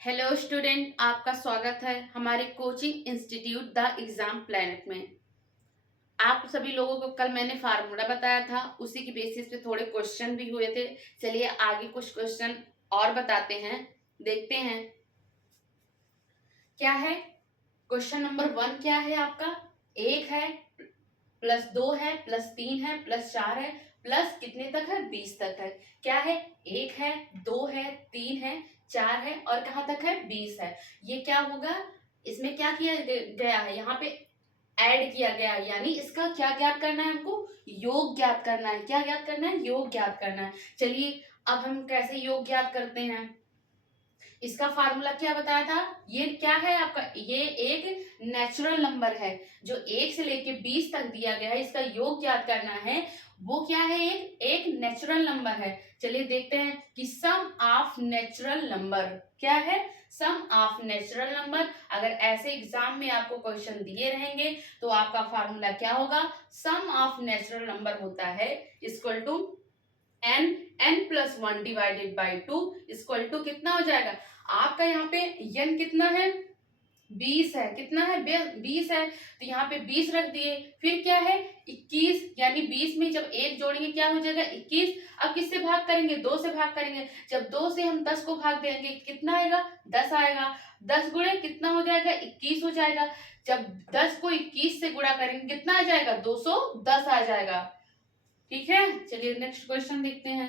Hello student, आपका स्वागत है हमारे coaching institute the exam planet में। आप सभी लोगों को कल मैंने फार्मूला बताया था, उसी की बेसिस पे थोड़े क्वेश्चन भी हुए थे। चलिए आगे कुछ क्वेश्चन और बताते हैं, देखते हैं क्या है। क्वेश्चन नंबर 1 क्या है आपका? 1 है, +2 है, +3 है, +4 है, प्लस कितने तक है? 20 तक है। क्या है? 1 है, 2 है, 3 है, 4 है और कहाँ तक है? 20 है। ये क्या होगा? इसमें क्या किया गया है? यहाँ पे ऐड किया गया है, यानी इसका क्या ज्ञात करना है हमको? योग ज्ञात करना है। क्या ज्ञात करना है? योग ज्ञात करना है। चलिए अब हम कैसे योग ज्ञात करते हैं। इसका फार्मूला क्या बताया था? ये क्या है आपका? ये एक नेचुरल नंबर है जो 1 से लेके 20 तक दिया गया है। इसका योग ज्ञात करना है। वो क्या है? एक नेचुरल नंबर है। चलिए देखते हैं कि सम ऑफ नेचुरल नंबर क्या है। सम ऑफ नेचुरल नंबर, अगर ऐसे एग्जाम में आपको क्वेश्चन दिए रहेंगे तो आपका फार्मूला क्या होगा? सम ऑफ नेचुरल नंबर होता है equal to n+1 divided by 2 equal to कितना हो जाएगा आपका? यहाँ पे n कितना है? 20 है। कितना है? 20 है, तो यहाँ पे 20 रख दिए। फिर क्या है? 21, यानी 20 में जब 1 जोड़ेंगे क्या हो जाएगा? 21। अब किससे भाग करेंगे? 2 से भाग करेंगे। जब 2 से हम 10 को भाग देंगे कितना आएगा? 10 आएगा। 10 गुणे कितना हो जाएगा? 21 हो जाएगा। जब 10 को 21 से गुणा करेंगे कितना आ जाएगा? 210 आ जाएगा। ठीक है, चलिए नेक्स्ट क्वेश्चन देखते हैं।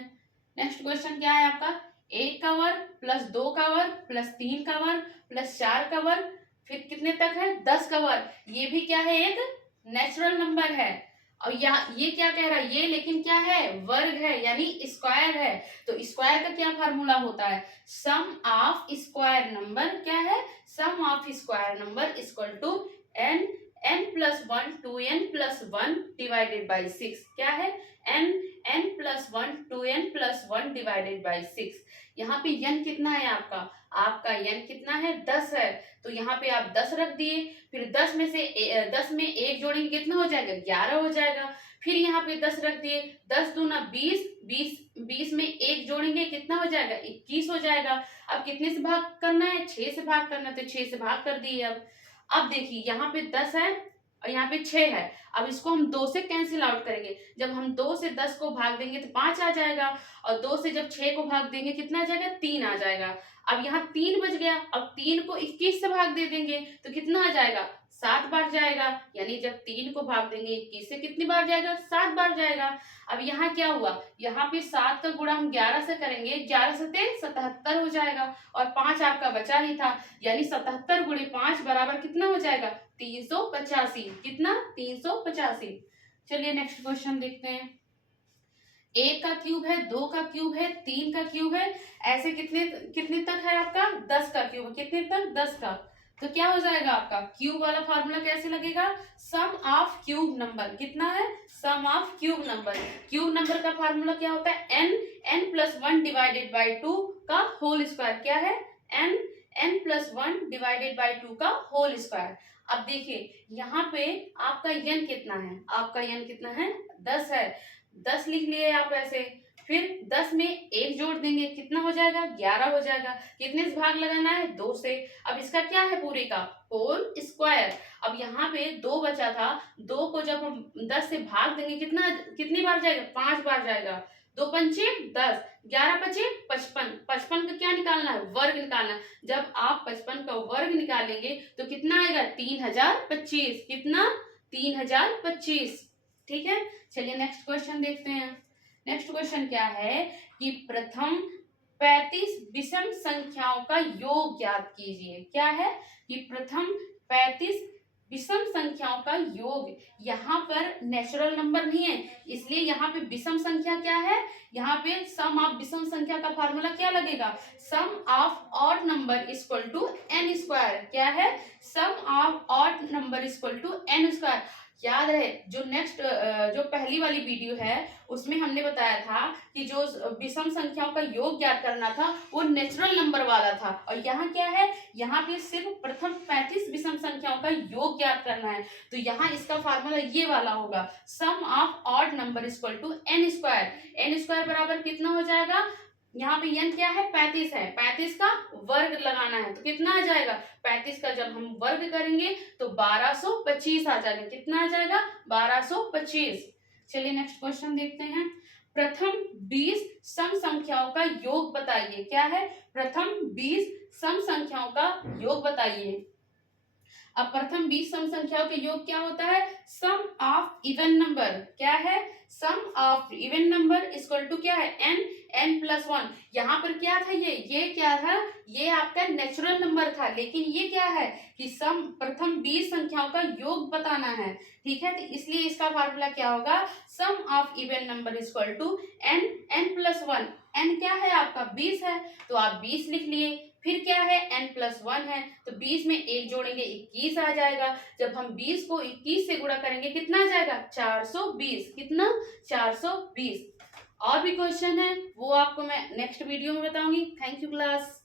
नेक्स्ट क्वेश्चन क्या है आपका? 1 का वर्ग +2 का वर्ग +3 का वर्ग +4 का वर्ग, फिर कितने तक है? 10 का वर्ग। ये भी क्या है? एक नेचुरल नंबर है। और यहाँ ये क्या कह रहा है? ये लेकिन क्या है? वर्ग है, यानी स्क्वायर है। तो स्क्वायर का क्या फार्मूला होता है? सम ऑफ स्क्वायर नंबर क्या है? Sum of square number equal to n+1 2n+1 divided by 6। क्या है? n+1 2n+1 divided by 6। यहाँ पे n कितना है आपका? आपका n कितना है? 10 है। तो यहाँ पे आप 10 रख दिए। फिर 10 में से 10 में 1 जोड़ेंगे कितना हो जाएगा? 11 हो जाएगा। फिर यहाँ पे 10 रख दिए। 10 दूना 20, 20 में 1 जोड़ेंगे कितना हो जाएगा? 21 हो जाएगा। अब कितने से भाग करना है? 6 से भाग करना है, तो 6 से भाग कर दिए। अब देखिए यहाँ पे 10 है और यहाँ पे 6 है। अब इसको हम 2 से कैंसिल आउट करेंगे। जब हम 2 से 10 को भाग देंगे तो 5 आ जाएगा, और 2 से जब 6 को भाग देंगे कितना आ जाएगा? 3 आ जाएगा। अब यहाँ 3 बच गया। अब 3 को 21 से भाग दे देंगे तो कितना आ जाएगा? 7 बार जाएगा। यानी जब 3 को भाग देंगे 21 से कितनी बार जाएगा? 7 बार जाएगा। अब यहाँ क्या हुआ? यहाँ पे 7 का गुणा हम 11 से करेंगे, 11 से 77 हो जाएगा, और 5 आपका बचा ही था। यानी 77 गुणे 5 बराबर कितना हो जाएगा? 385। कितना? 385। चलिए नेक्स्ट क्वेश्चन देखते हैं। 1 का क्यूब है, 2 का क्यूब है, 3 का क्यूब है, ऐसे कितने कितने तक है आपका? 10 का क्यूब। कितने तक? 10 का। तो क्या हो जाएगा आपका? क्यूब वाला फार्मूला कैसे लगेगा? Sum of cube number. कितना है? Sum of cube number. Cube number का फार्मूला क्या होता है? n+1 डिवाइडेड बाई 2 का होल स्क्वायर। क्या है? n+1 डिवाइडेड बाई 2 का होल स्क्वायर। अब देखिए यहाँ पे आपका n कितना है? आपका n कितना है? 10 है। 10 लिख लिए आप ऐसे। फिर 10 में 1 जोड़ देंगे कितना हो जाएगा? 11 हो जाएगा। कितने से भाग लगाना है? 2 से। अब इसका क्या है? पूरे का होल स्क्वायर। अब यहाँ पे 2 बचा था, 2 को जब हम 10 से भाग देंगे कितना कितनी बार जाएगा? 5 बार जाएगा। 2 पंचे 10, 11 बचे 55। 55 का क्या निकालना है? वर्ग निकालना है। जब आप 55 का वर्ग निकालेंगे तो कितना आएगा? 3025। कितना? 3025। ठीक है, चलिए नेक्स्ट क्वेश्चन देखते हैं। नेक्स्ट क्वेश्चन क्या है कि प्रथम 35 विषम संख्याओं का योग ज्ञात कीजिए। क्या है कि प्रथम 35 विषम संख्याओं का योग। यहाँ पर नेचुरल नंबर नहीं है, इसलिए यहाँ पे विषम संख्या क्या है? यहाँ पे सम ऑफ विषम संख्या का फार्मूला क्या लगेगा? Sum of odd number equal to n square. क्या है? Sum of odd number equal to n square. याद रहे जो नेक्स्ट जो पहली वाली वीडियो है उसमें हमने बताया था कि जो विषम संख्याओं का योग ज्ञात करना था वो नेचुरल नंबर वाला था, और यहाँ क्या है? यहाँ पे सिर्फ प्रथम 35 विषम संख्याओं का योग ज्ञात करना है। तो यहाँ इसका फार्मूला ये वाला होगा, sum of odd number equal to n square. N square बराबर कितना हो जाएगा? यहाँ पे n क्या है 35 है, 35 का वर्ग लगाना है तो कितना आ जाएगा 35 का जब हम वर्ग करेंगे तो 1225 आ जाएगा। कितना आ जाएगा 1225। चलिए नेक्स्ट क्वेश्चन देखते हैं। प्रथम 20 सम संख्याओं का योग बताइए। क्या है प्रथम 20 सम संख्याओं का योग बताइए। अब प्रथम 20 सम संख्याओं के योग क्या होता है सम ऑफ इवन नंबर। क्या है sum of even number equal to क्या है n प्लस 1। यहाँ पर क्या था ये क्या था ये आपका नेचुरल नंबर था, लेकिन ये क्या है कि सम प्रथम 20 संख्याओं का योग बताना है। ठीक है, तो इसलिए इसका फार्मूला क्या होगा sum of even number equal to n plus 1। n क्या है आपका 20 है तो आप 20 लिख लिए, फिर क्या है n प्लस 1 है तो 20 में एक जोड़ेंगे 21 आ जाएगा। जब हम 20 को 21 से गुणा करेंगे कितना आ जाएगा 420। कितना 420। और भी क्वेश्चन है वो आपको मैं नेक्स्ट वीडियो में बताऊंगी। Thank you class.